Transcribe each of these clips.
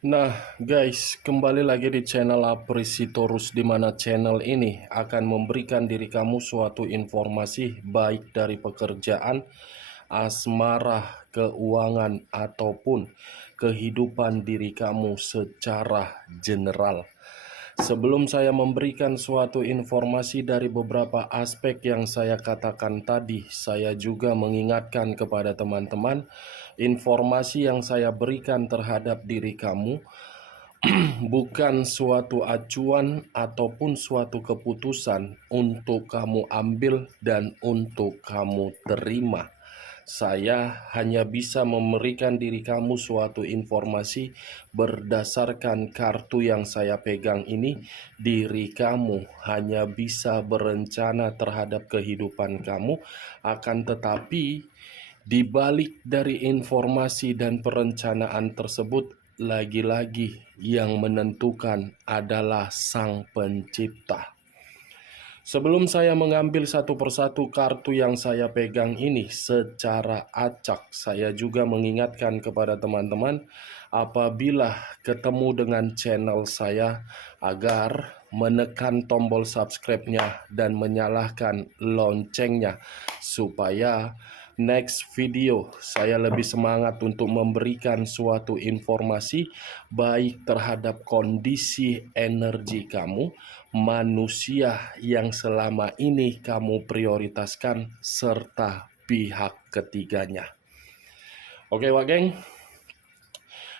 Nah, guys, kembali lagi di channel Apresitorus, di mana channel ini akan memberikan diri kamu suatu informasi baik dari pekerjaan, asmara, keuangan, ataupun kehidupan diri kamu secara general. Sebelum saya memberikan suatu informasi dari beberapa aspek yang saya katakan tadi, saya juga mengingatkan kepada teman-teman, informasi yang saya berikan terhadap diri kamu bukan suatu acuan ataupun suatu keputusan untuk kamu ambil dan untuk kamu terima. Saya hanya bisa memberikan diri kamu suatu informasi berdasarkan kartu yang saya pegang ini. Diri kamu hanya bisa berencana terhadap kehidupan kamu, akan tetapi di balik dari informasi dan perencanaan tersebut, lagi-lagi yang menentukan adalah Sang Pencipta. Sebelum saya mengambil satu persatu kartu yang saya pegang ini secara acak, saya juga mengingatkan kepada teman-teman apabila ketemu dengan channel saya agar menekan tombol subscribe-nya dan menyalakan loncengnya supaya next video saya lebih semangat untuk memberikan suatu informasi baik terhadap kondisi energi kamu, manusia yang selama ini kamu prioritaskan, serta pihak ketiganya. Oke, Wak Geng,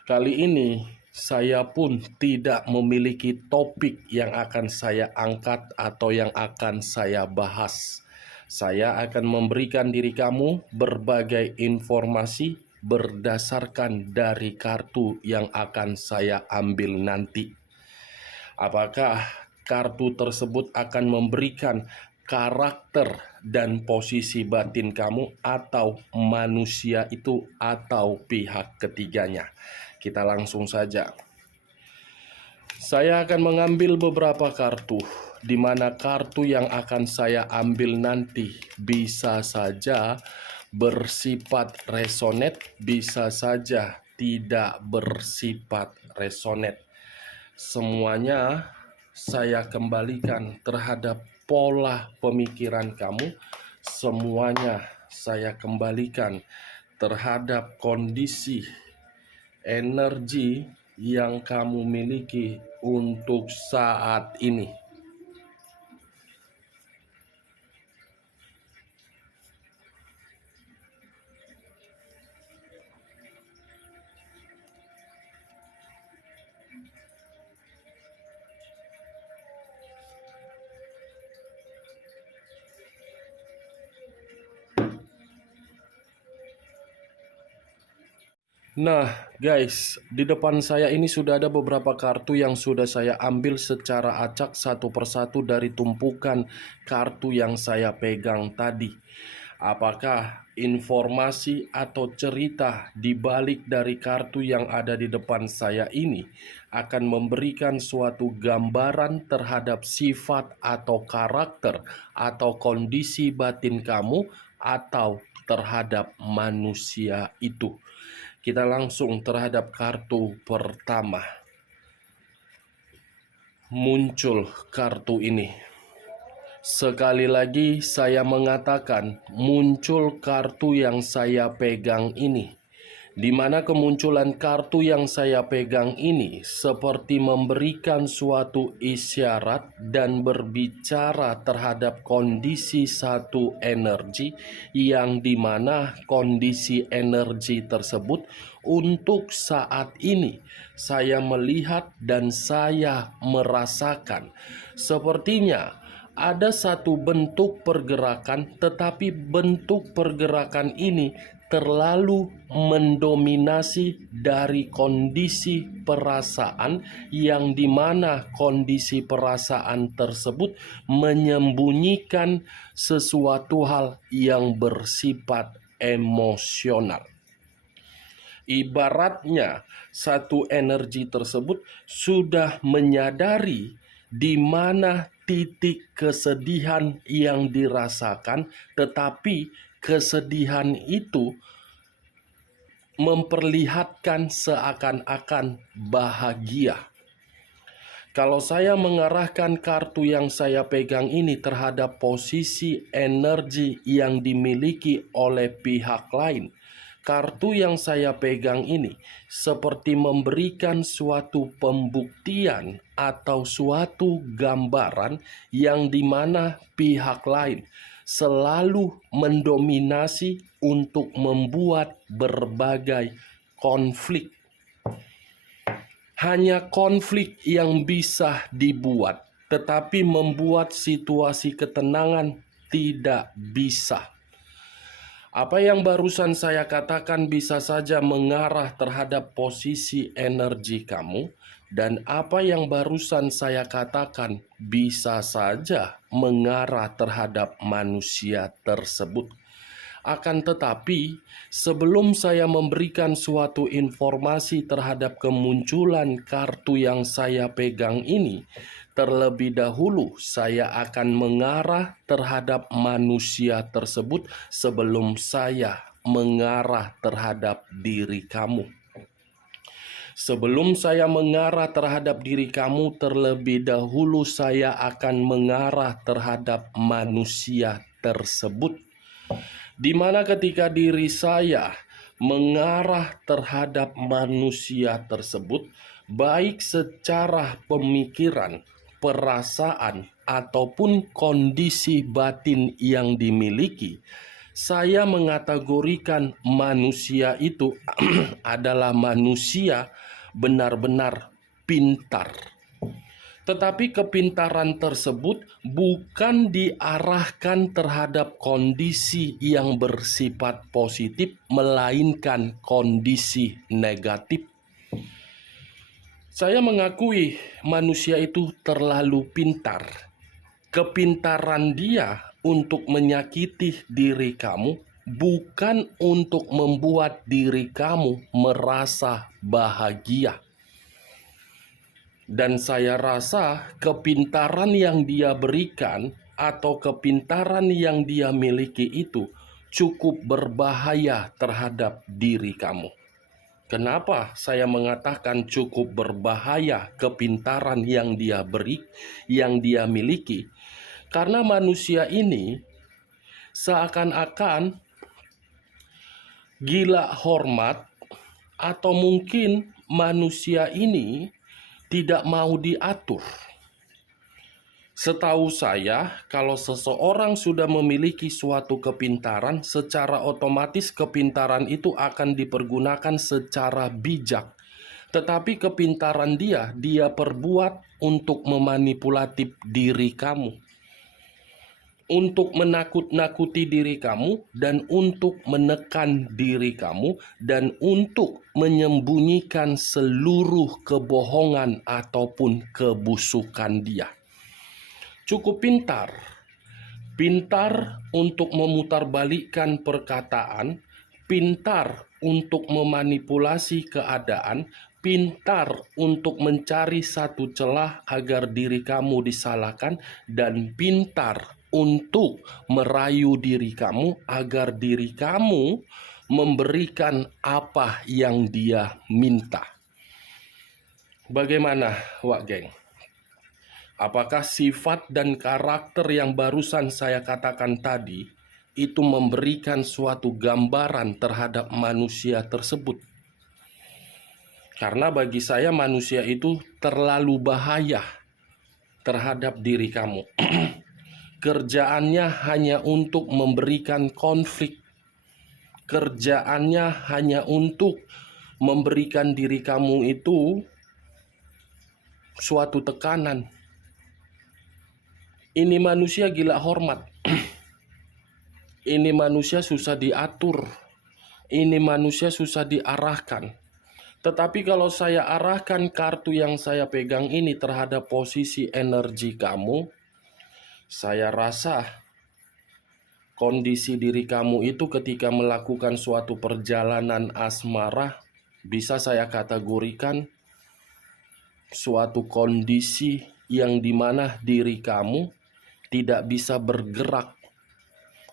kali ini saya pun tidak memiliki topik yang akan saya angkat atau yang akan saya bahas. Saya akan memberikan diri kamu berbagai informasi berdasarkan dari kartu yang akan saya ambil nanti. Apakah kartu tersebut akan memberikan karakter dan posisi batin kamu, atau manusia itu, atau pihak ketiganya? Kita langsung saja. Saya akan mengambil beberapa kartu, di mana kartu yang akan saya ambil nanti bisa saja bersifat resonate, bisa saja tidak bersifat resonate. Semuanya saya kembalikan terhadap pola pemikiran kamu. Semuanya saya kembalikan terhadap kondisi energi yang kamu miliki untuk saat ini. Nah, guys, di depan saya ini sudah ada beberapa kartu yang sudah saya ambil secara acak satu persatu dari tumpukan kartu yang saya pegang tadi. Apakah informasi atau cerita di balik dari kartu yang ada di depan saya ini akan memberikan suatu gambaran terhadap sifat atau karakter atau kondisi batin kamu, atau terhadap manusia itu? Kita langsung terhadap kartu pertama. Muncul kartu ini. Sekali lagi saya mengatakan, muncul kartu yang saya pegang ini. Di mana kemunculan kartu yang saya pegang ini seperti memberikan suatu isyarat dan berbicara terhadap kondisi satu energi, yang dimana kondisi energi tersebut untuk saat ini saya melihat dan saya merasakan sepertinya ada satu bentuk pergerakan, tetapi bentuk pergerakan ini terlalu mendominasi dari kondisi perasaan, yang dimana kondisi perasaan tersebut menyembunyikan sesuatu hal yang bersifat emosional. Ibaratnya satu energi tersebut sudah menyadari di mana titik kesedihan yang dirasakan, tetapi kesedihan itu memperlihatkan seakan-akan bahagia. Kalau saya mengarahkan kartu yang saya pegang ini terhadap posisi energi yang dimiliki oleh pihak lain, kartu yang saya pegang ini seperti memberikan suatu pembuktian atau suatu gambaran yang dimana pihak lain selalu mendominasi untuk membuat berbagai konflik. Hanya konflik yang bisa dibuat, tetapi membuat situasi ketenangan tidak bisa. Apa yang barusan saya katakan bisa saja mengarah terhadap posisi energi kamu, dan apa yang barusan saya katakan bisa saja mengarah terhadap manusia tersebut. Akan tetapi, sebelum saya memberikan suatu informasi terhadap kemunculan kartu yang saya pegang ini, terlebih dahulu saya akan mengarah terhadap manusia tersebut sebelum saya mengarah terhadap diri kamu. Sebelum saya mengarah terhadap diri kamu, terlebih dahulu saya akan mengarah terhadap manusia tersebut. Di mana ketika diri saya mengarah terhadap manusia tersebut, baik secara pemikiran, perasaan, ataupun kondisi batin yang dimiliki, saya mengategorikan manusia itu adalah manusia benar-benar pintar. Tetapi kepintaran tersebut bukan diarahkan terhadap kondisi yang bersifat positif, melainkan kondisi negatif. Saya mengakui manusia itu terlalu pintar. Kepintaran dia untuk menyakiti diri kamu, bukan untuk membuat diri kamu merasa bahagia. Dan saya rasa kepintaran yang dia berikan atau kepintaran yang dia miliki itu cukup berbahaya terhadap diri kamu. Kenapa saya mengatakan cukup berbahaya kepintaran yang dia beri, yang dia miliki? Karena manusia ini seakan-akan gila hormat, atau mungkin manusia ini tidak mau diatur. Setahu saya, kalau seseorang sudah memiliki suatu kepintaran, secara otomatis kepintaran itu akan dipergunakan secara bijak. Tetapi kepintaran dia perbuat untuk memanipulatif diri kamu, untuk menakut-nakuti diri kamu, dan untuk menekan diri kamu, dan untuk menyembunyikan seluruh kebohongan ataupun kebusukan dia. Cukup pintar. Pintar untuk memutarbalikkan perkataan, pintar untuk memanipulasi keadaan, pintar untuk mencari satu celah agar diri kamu disalahkan, dan pintar untuk merayu diri kamu agar diri kamu memberikan apa yang dia minta. Bagaimana, Wak Geng? Apakah sifat dan karakter yang barusan saya katakan tadi itu memberikan suatu gambaran terhadap manusia tersebut? Karena bagi saya manusia itu terlalu bahaya terhadap diri kamu. Kerjaannya hanya untuk memberikan konflik. Kerjaannya hanya untuk memberikan diri kamu itu suatu tekanan. Ini manusia gila hormat. Ini manusia susah diatur. Ini manusia susah diarahkan. Tetapi kalau saya arahkan kartu yang saya pegang ini terhadap posisi energi kamu, saya rasa kondisi diri kamu itu ketika melakukan suatu perjalanan asmara bisa saya kategorikan suatu kondisi yang dimana diri kamu tidak bisa bergerak.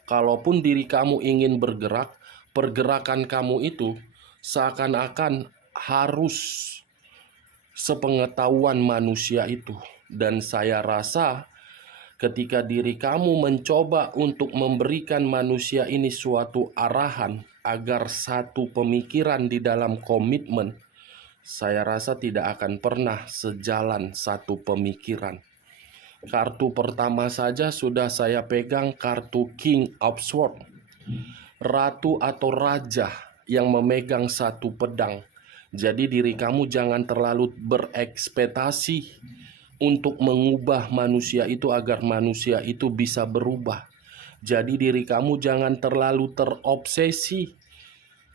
Kalaupun diri kamu ingin bergerak, pergerakan kamu itu seakan-akan harus sepengetahuan manusia itu. Dan saya rasa ketika diri kamu mencoba untuk memberikan manusia ini suatu arahan agar satu pemikiran di dalam komitmen, saya rasa tidak akan pernah sejalan satu pemikiran. Kartu pertama saja sudah saya pegang, kartu King of Swords, ratu atau raja yang memegang satu pedang. Jadi diri kamu jangan terlalu berekspektasi untuk mengubah manusia itu agar manusia itu bisa berubah. Jadi diri kamu jangan terlalu terobsesi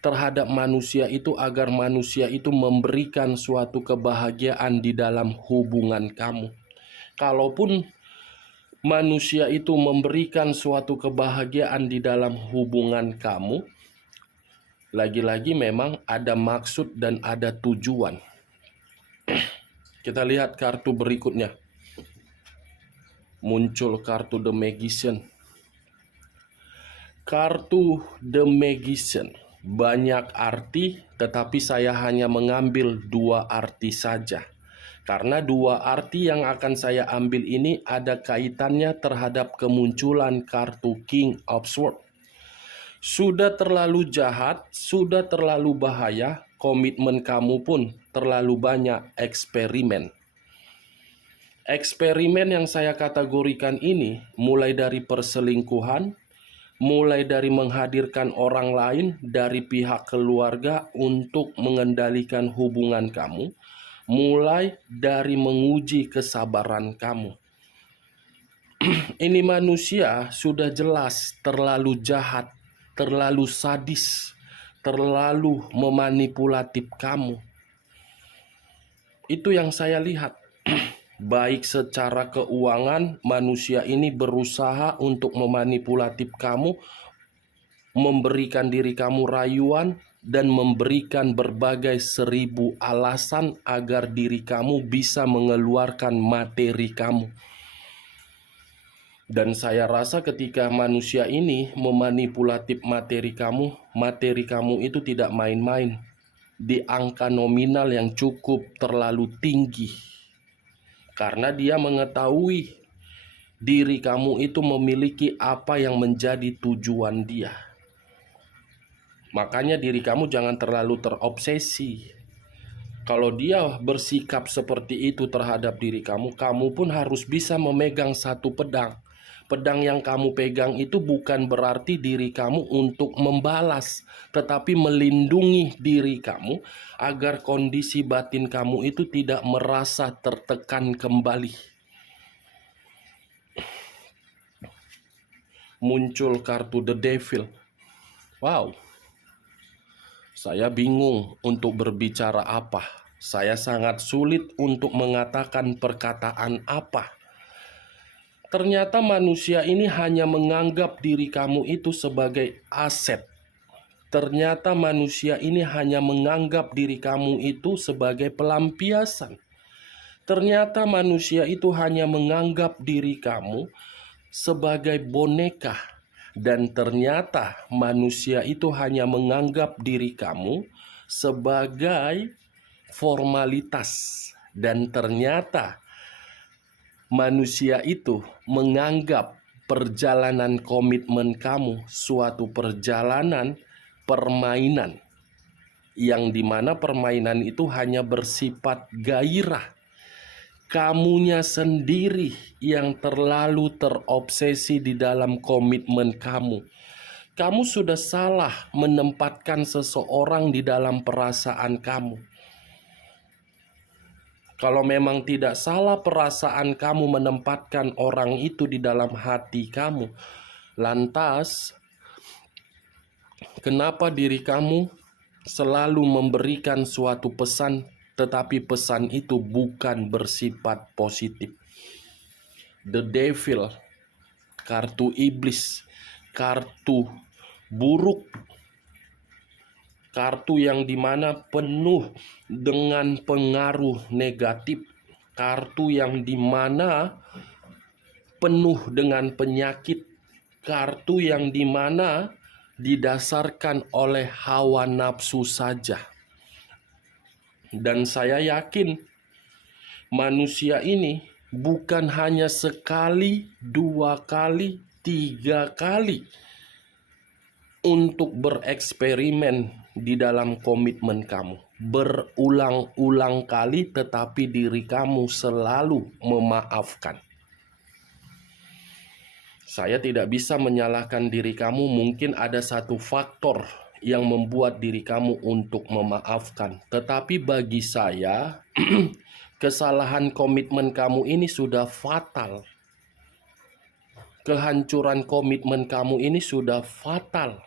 terhadap manusia itu agar manusia itu memberikan suatu kebahagiaan di dalam hubungan kamu. Kalaupun manusia itu memberikan suatu kebahagiaan di dalam hubungan kamu, lagi-lagi memang ada maksud dan ada tujuan. Kita lihat kartu berikutnya. Muncul kartu The Magician. Kartu The Magician banyak arti, tetapi saya hanya mengambil 2 arti saja. Karena 2 arti yang akan saya ambil ini ada kaitannya terhadap kemunculan kartu King of Swords. Sudah terlalu jahat, sudah terlalu bahaya, komitmen kamu pun terlalu banyak eksperimen. Eksperimen yang saya kategorikan ini mulai dari perselingkuhan, mulai dari menghadirkan orang lain dari pihak keluarga untuk mengendalikan hubungan kamu, mulai dari menguji kesabaran kamu. Ini manusia sudah jelas terlalu jahat, terlalu sadis, terlalu memanipulatif kamu. Itu yang saya lihat. Baik secara keuangan, manusia ini berusaha untuk memanipulatif kamu, memberikan diri kamu rayuan, dan memberikan berbagai 1000 alasan agar diri kamu bisa mengeluarkan materi kamu. Dan saya rasa ketika manusia ini memanipulatif materi kamu itu tidak main-main. Di angka nominal yang cukup terlalu tinggi. Karena dia mengetahui diri kamu itu memiliki apa yang menjadi tujuan dia. Makanya diri kamu jangan terlalu terobsesi. Kalau dia bersikap seperti itu terhadap diri kamu, kamu pun harus bisa memegang satu pedang. Pedang yang kamu pegang itu bukan berarti diri kamu untuk membalas, tetapi melindungi diri kamu agar kondisi batin kamu itu tidak merasa tertekan kembali. Muncul kartu The Devil. Wow. Saya bingung untuk berbicara apa. Saya sangat sulit untuk mengatakan perkataan apa. Ternyata manusia ini hanya menganggap diri kamu itu sebagai aset. Ternyata manusia ini hanya menganggap diri kamu itu sebagai pelampiasan. Ternyata manusia itu hanya menganggap diri kamu sebagai boneka. Dan ternyata manusia itu hanya menganggap diri kamu sebagai formalitas. Dan ternyata manusia itu menganggap perjalanan komitmen kamu suatu perjalanan permainan, yang dimana permainan itu hanya bersifat gairah. Kamunya sendiri yang terlalu terobsesi di dalam komitmen kamu. Kamu sudah salah menempatkan seseorang di dalam perasaan kamu. Kalau memang tidak salah perasaan kamu menempatkan orang itu di dalam hati kamu, lantas kenapa diri kamu selalu memberikan suatu pesan, tetapi pesan itu bukan bersifat positif? The Devil, kartu iblis, kartu buruk, kartu yang dimana penuh dengan pengaruh negatif, kartu yang dimana penuh dengan penyakit, kartu yang dimana didasarkan oleh hawa nafsu saja. Dan saya yakin manusia ini bukan hanya sekali, 2 kali, 3 kali untuk bereksperimen di dalam komitmen kamu. Berulang-ulang kali, tetapi diri kamu selalu memaafkan. Saya tidak bisa menyalahkan diri kamu, mungkin ada satu faktor yang membuat diri kamu untuk memaafkan. Tetapi bagi saya, kesalahan komitmen kamu ini sudah fatal. Kehancuran komitmen kamu ini sudah fatal.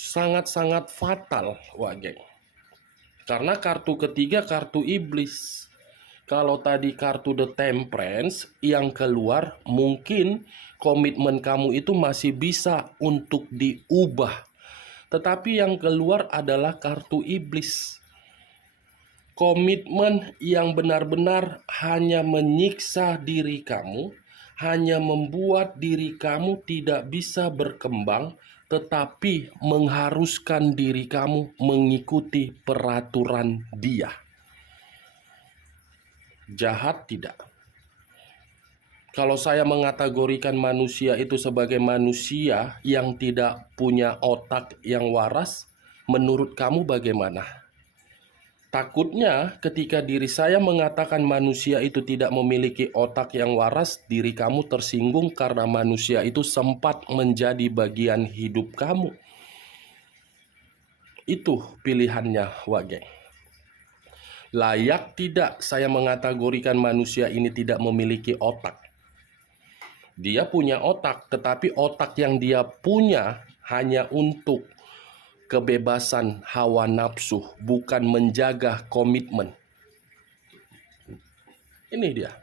Sangat-sangat fatal, wah geng. Karena kartu ketiga kartu iblis. Kalau tadi kartu The Temperance yang keluar, mungkin komitmen kamu itu masih bisa untuk diubah. Tetapi yang keluar adalah kartu iblis. Komitmen yang benar-benar hanya menyiksa diri kamu, hanya membuat diri kamu tidak bisa berkembang, tetapi mengharuskan diri kamu mengikuti peraturan dia. Jahat tidak. Kalau saya mengategorikan manusia itu sebagai manusia yang tidak punya otak yang waras, menurut kamu bagaimana? Takutnya ketika diri saya mengatakan manusia itu tidak memiliki otak yang waras, diri kamu tersinggung karena manusia itu sempat menjadi bagian hidup kamu. Itu pilihannya, wage. Layak tidak saya mengategorikan manusia ini tidak memiliki otak? Dia punya otak, tetapi otak yang dia punya hanya untuk kebebasan hawa nafsu, bukan menjaga komitmen. Ini dia.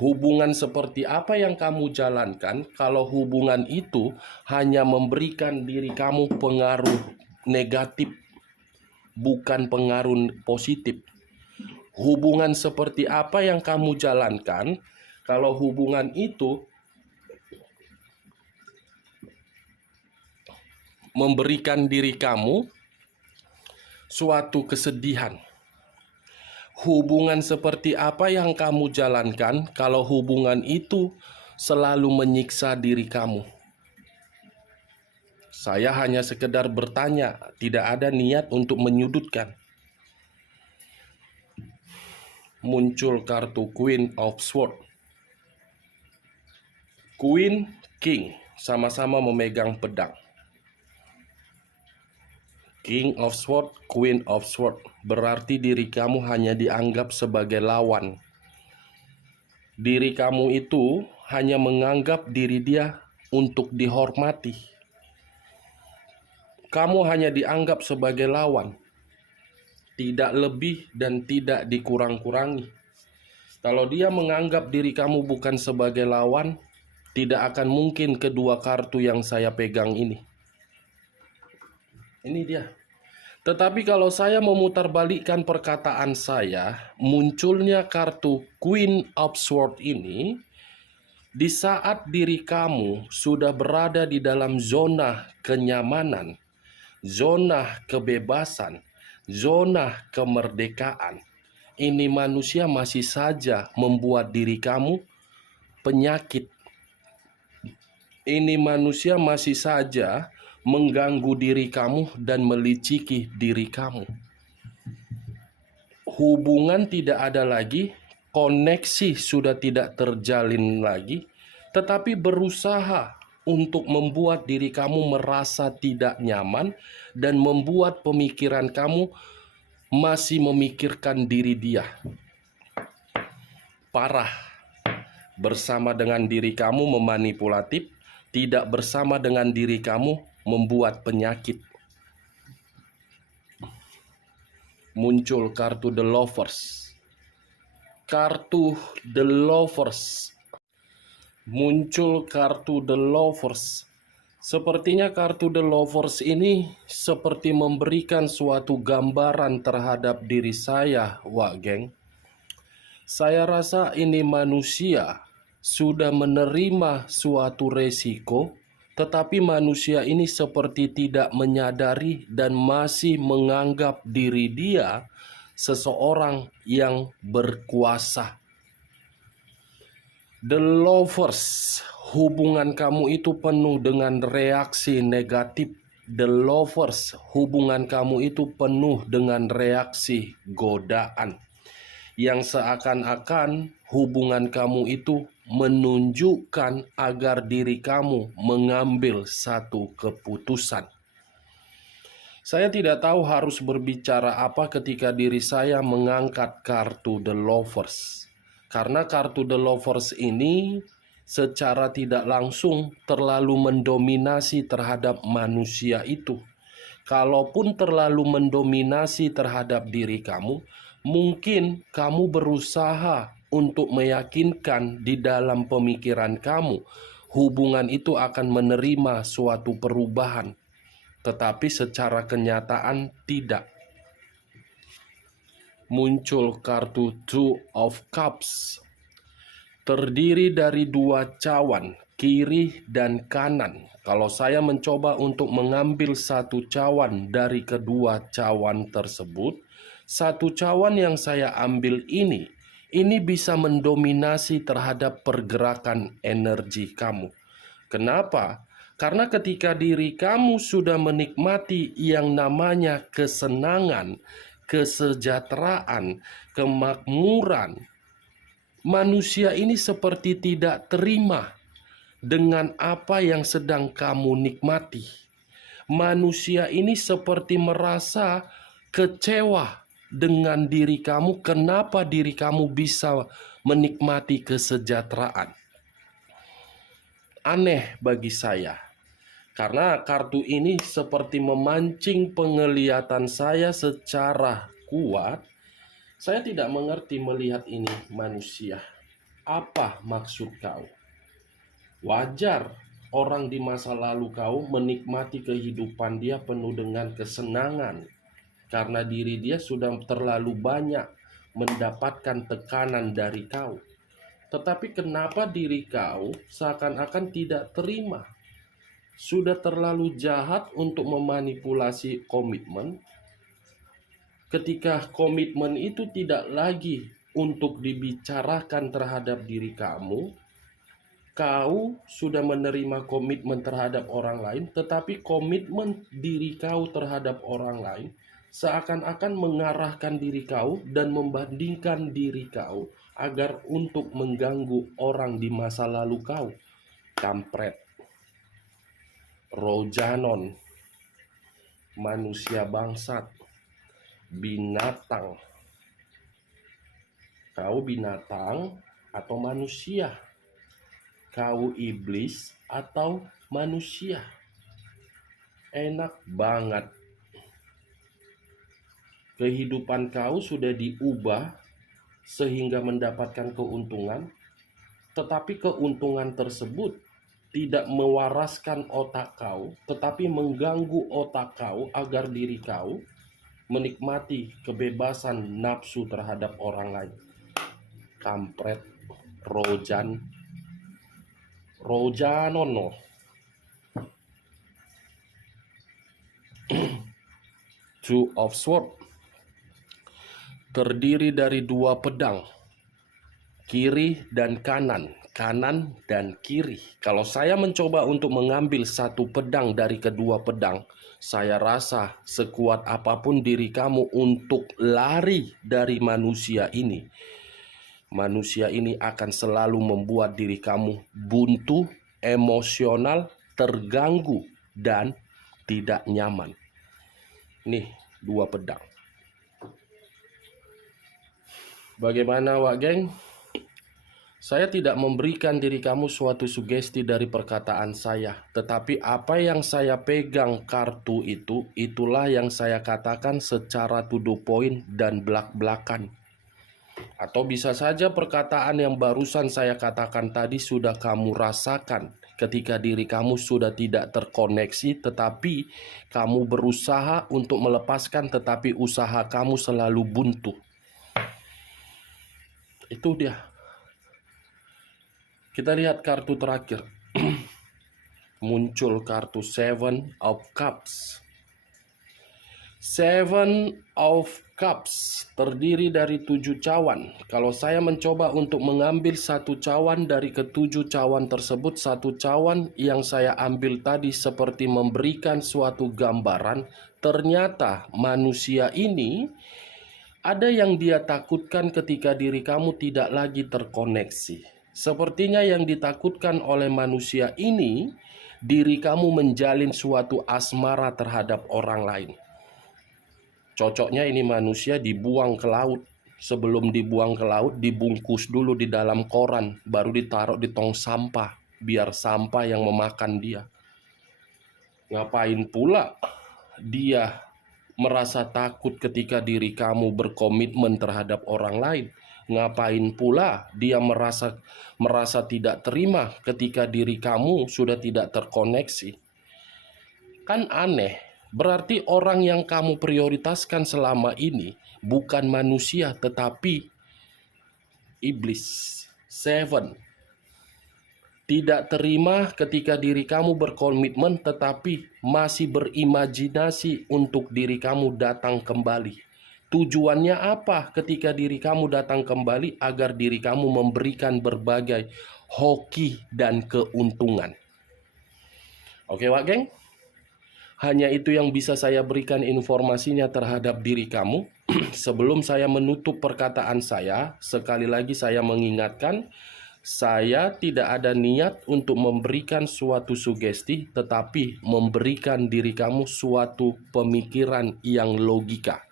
Hubungan seperti apa yang kamu jalankan kalau hubungan itu hanya memberikan diri kamu pengaruh negatif, bukan pengaruh positif. Hubungan seperti apa yang kamu jalankan kalau hubungan itu memberikan diri kamu suatu kesedihan. Hubungan seperti apa yang kamu jalankan kalau hubungan itu selalu menyiksa diri kamu? Saya hanya sekedar bertanya, tidak ada niat untuk menyudutkan. Muncul kartu Queen of Swords. Queen, King, sama-sama memegang pedang. King of Swords, Queen of Swords, berarti diri kamu hanya dianggap sebagai lawan. Diri kamu itu hanya menganggap diri dia untuk dihormati. Kamu hanya dianggap sebagai lawan, tidak lebih dan tidak dikurang-kurangi. Kalau dia menganggap diri kamu bukan sebagai lawan, tidak akan mungkin kedua kartu yang saya pegang ini. Ini dia. Tetapi kalau saya memutarbalikkan perkataan saya, munculnya kartu Queen of Swords ini di saat diri kamu sudah berada di dalam zona kenyamanan, zona kebebasan, zona kemerdekaan. Ini manusia masih saja membuat diri kamu penyakit. Ini manusia masih saja mengganggu diri kamu dan meliciki diri kamu. Hubungan tidak ada lagi, koneksi sudah tidak terjalin lagi, tetapi berusaha untuk membuat diri kamu merasa tidak nyaman dan membuat pemikiran kamu masih memikirkan diri dia. Parah. Bersama dengan diri kamu memanipulatif, tidak bersama dengan diri kamu membuat penyakit. Muncul kartu The Lovers. Kartu The Lovers. Muncul kartu The Lovers. Sepertinya kartu The Lovers ini seperti memberikan suatu gambaran terhadap diri saya, wak geng. Saya rasa ini manusia sudah menerima suatu resiko Tetapi manusia ini seperti tidak menyadari dan masih menganggap diri dia seseorang yang berkuasa. The lovers, hubungan kamu itu penuh dengan reaksi negatif. The lovers, hubungan kamu itu penuh dengan reaksi godaan, yang seakan-akan hubungan kamu itu menunjukkan agar diri kamu mengambil satu keputusan. Saya tidak tahu harus berbicara apa ketika diri saya mengangkat kartu The Lovers. Karena kartu The Lovers ini secara tidak langsung terlalu mendominasi terhadap manusia itu. Kalaupun terlalu mendominasi terhadap diri kamu, mungkin kamu berusaha untuk meyakinkan di dalam pemikiran kamu hubungan itu akan menerima suatu perubahan. Tetapi secara kenyataan tidak. Muncul kartu Two of Cups. Terdiri dari dua cawan, kiri dan kanan. Kalau saya mencoba untuk mengambil satu cawan dari kedua cawan tersebut, satu cawan yang saya ambil ini bisa mendominasi terhadap pergerakan energi kamu. Kenapa? Karena ketika diri kamu sudah menikmati yang namanya kesenangan, kesejahteraan, kemakmuran, manusia ini seperti tidak terima dengan apa yang sedang kamu nikmati. Manusia ini seperti merasa kecewa dengan diri kamu, kenapa diri kamu bisa menikmati kesejahteraan. Aneh bagi saya. Karena kartu ini seperti memancing penglihatan saya secara kuat. Saya tidak mengerti melihat ini manusia. Apa maksud kau? Wajar orang di masa lalu kau menikmati kehidupan dia penuh dengan kesenangan. Karena diri dia sudah terlalu banyak mendapatkan tekanan dari kau. Tetapi kenapa diri kau seakan-akan tidak terima? Sudah terlalu jahat untuk memanipulasi komitmen. Ketika komitmen itu tidak lagi untuk dibicarakan terhadap diri kamu, kau sudah menerima komitmen terhadap orang lain, tetapi komitmen diri kau terhadap orang lain seakan-akan mengarahkan diri kau dan membandingkan diri kau agar untuk mengganggu orang di masa lalu kau. Kampret. Rojanon, manusia bangsat, binatang. Kau binatang atau manusia? Kau iblis atau manusia? Enak banget. Kehidupan kau sudah diubah sehingga mendapatkan keuntungan, tetapi keuntungan tersebut tidak mewaraskan otak kau, tetapi mengganggu otak kau agar diri kau menikmati kebebasan nafsu terhadap orang lain. Kampret, rojanono. Two of Swords terdiri dari dua pedang, kiri dan kanan, kanan dan kiri. Kalau saya mencoba untuk mengambil satu pedang dari kedua pedang, saya rasa sekuat apapun diri kamu untuk lari dari manusia ini, manusia ini akan selalu membuat diri kamu buntu, emosional, terganggu, dan tidak nyaman. Nih, dua pedang. Bagaimana, Wak Geng? Saya tidak memberikan diri kamu suatu sugesti dari perkataan saya, tetapi apa yang saya pegang kartu itu, itulah yang saya katakan secara to the point dan belak-belakan. Atau bisa saja perkataan yang barusan saya katakan tadi sudah kamu rasakan ketika diri kamu sudah tidak terkoneksi, tetapi kamu berusaha untuk melepaskan, tetapi usaha kamu selalu buntu. Itu dia. Kita lihat kartu terakhir. muncul kartu Seven of Cups. Seven of Cups terdiri dari 7 cawan. Kalau saya mencoba untuk mengambil satu cawan dari ketujuh cawan tersebut, satu cawan yang saya ambil tadi seperti memberikan suatu gambaran. Ternyata manusia ini ada yang dia takutkan ketika diri kamu tidak lagi terkoneksi. Sepertinya yang ditakutkan oleh manusia ini, diri kamu menjalin suatu asmara terhadap orang lain. Cocoknya ini manusia dibuang ke laut. Sebelum dibuang ke laut, dibungkus dulu di dalam koran, baru ditaruh di tong sampah, biar sampah yang memakan dia. Ngapain pula dia merasa takut ketika diri kamu berkomitmen terhadap orang lain? Ngapain pula dia merasa tidak terima ketika diri kamu sudah tidak terkoneksi? Kan aneh. Berarti orang yang kamu prioritaskan selama ini bukan manusia tetapi iblis. Seven. Tidak terima ketika diri kamu berkomitmen tetapi masih berimajinasi untuk diri kamu datang kembali. Tujuannya apa ketika diri kamu datang kembali? Agar diri kamu memberikan berbagai hoki dan keuntungan. Oke, Wak Geng? Hanya itu yang bisa saya berikan informasinya terhadap diri kamu. Sebelum saya menutup perkataan saya, sekali lagi saya mengingatkan, saya tidak ada niat untuk memberikan suatu sugesti, tetapi memberikan diri kamu suatu pemikiran yang logika.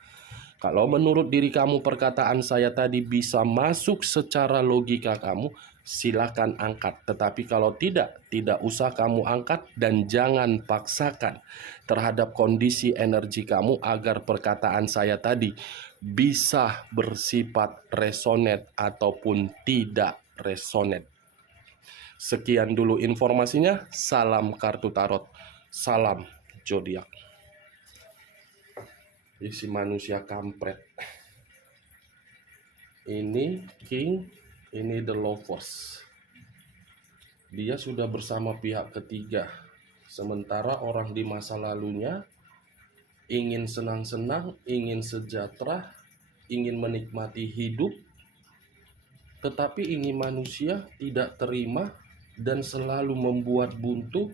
Kalau menurut diri kamu perkataan saya tadi bisa masuk secara logika kamu, silakan angkat. Tetapi kalau tidak usah kamu angkat dan jangan paksakan terhadap kondisi energi kamu agar perkataan saya tadi bisa bersifat resonate ataupun tidak resonate. Sekian dulu informasinya. Salam kartu tarot. Salam zodiak. Si manusia kampret. Ini King, ini The Lovers. Dia sudah bersama pihak ketiga. Sementara orang di masa lalunya ingin senang-senang, ingin sejahtera, ingin menikmati hidup. Tetapi ini manusia tidak terima dan selalu membuat buntu,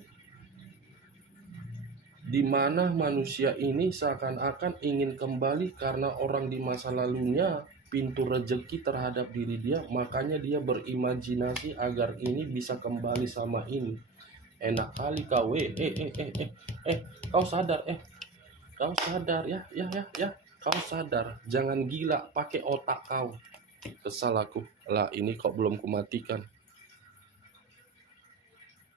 di mana manusia ini seakan-akan ingin kembali karena orang di masa lalunya pintu rezeki terhadap diri dia, makanya dia berimajinasi agar ini bisa kembali sama ini. Enak kali kau, kau sadar, kau sadar ya, kau sadar, jangan gila, pakai otak kau. Kesal aku lah, ini kok belum kumatikan.